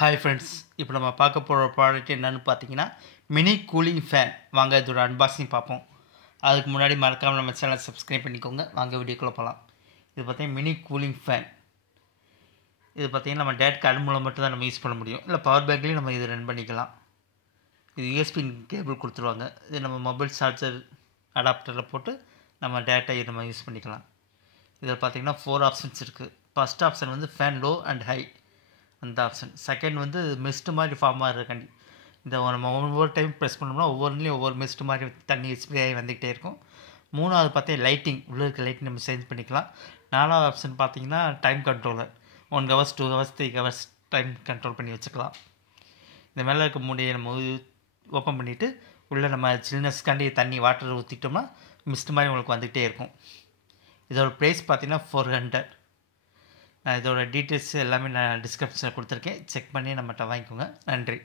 Hi friends, இப்போ நம்ம பார்க்க போகிற ப்ராடக்ட் என்னென்னு பார்த்தீங்கன்னா மினி கூலிங் ஃபேன். வாங்க இதோட அன்பாக்சிங் பார்ப்போம். அதுக்கு முன்னாடி மறக்காமல் நம்ம சேனலை சப்ஸ்கிரைப் பண்ணிக்கோங்க. வாங்க வீடியோக்குள்ளே போகலாம். இது பார்த்தீங்கன்னா மினி கூலிங் ஃபேன். இது பார்த்தீங்கன்னா நம்ம டேட் கார்டு மூலம் மட்டும் தான் நம்ம யூஸ் பண்ண முடியும். இல்லை பவர் பேங்க்லேயும் நம்ம இது ரன் பண்ணிக்கலாம். இது யூஎஸ்பி கேபிள் கொடுத்துருவாங்க. இது நம்ம மொபைல் சார்ஜர் அடாப்டரில் போட்டு நம்ம டேட்டா நம்ம யூஸ் பண்ணிக்கலாம். இதில் பார்த்தீங்கன்னா 4 ஆப்ஷன்ஸ் இருக்குது. ஃபஸ்ட் ஆப்ஷன் வந்து ஃபேன் லோ அண்ட் ஹை, அந்த ஆப்ஷன். செகண்ட் வந்து மிஸ்ட் மாதிரி ஃபார்ம் ஆகிறக்காண்டி இந்த நம்ம ஒவ்வொரு டைம் ப்ரெஸ் பண்ணோம்னா ஒவ்வொன்றுலேயும் ஒவ்வொரு மிஸ்ட் மாதிரி தண்ணி ஸ்ப்ரே ஆகி வந்துக்கிட்டே இருக்கும். மூணாவது பார்த்தீங்கன்னா லைட்டிங், உள்ளே இருக்க லைட்டிங் நம்ம சேஞ்ச் பண்ணிக்கலாம். நாலாவது ஆப்ஷன் பார்த்தீங்கன்னா time controller. 1 hours 2 hours 3 hours time control பண்ணி வச்சுக்கலாம். இந்த மேலே இருக்க மூடியை நம்ம ஓப்பன் பண்ணிவிட்டு உள்ளே நம்ம சில்னஸ்க்காண்டி தண்ணி வாட்டர் ஊற்றிட்டோம்னா மிஸ்ட் மாதிரி உங்களுக்கு வந்துகிட்டே இருக்கும். இதோட ப்ரைஸ் பார்த்தீங்கன்னா 400. நான் இதோட டீட்டெயில்ஸ் எல்லாமே நான் டிஸ்கிரிப்ஷனில் கொடுத்துருக்கேன். செக் பண்ணி நம்மகிட்ட வாங்கிக்கோங்க. நன்றி.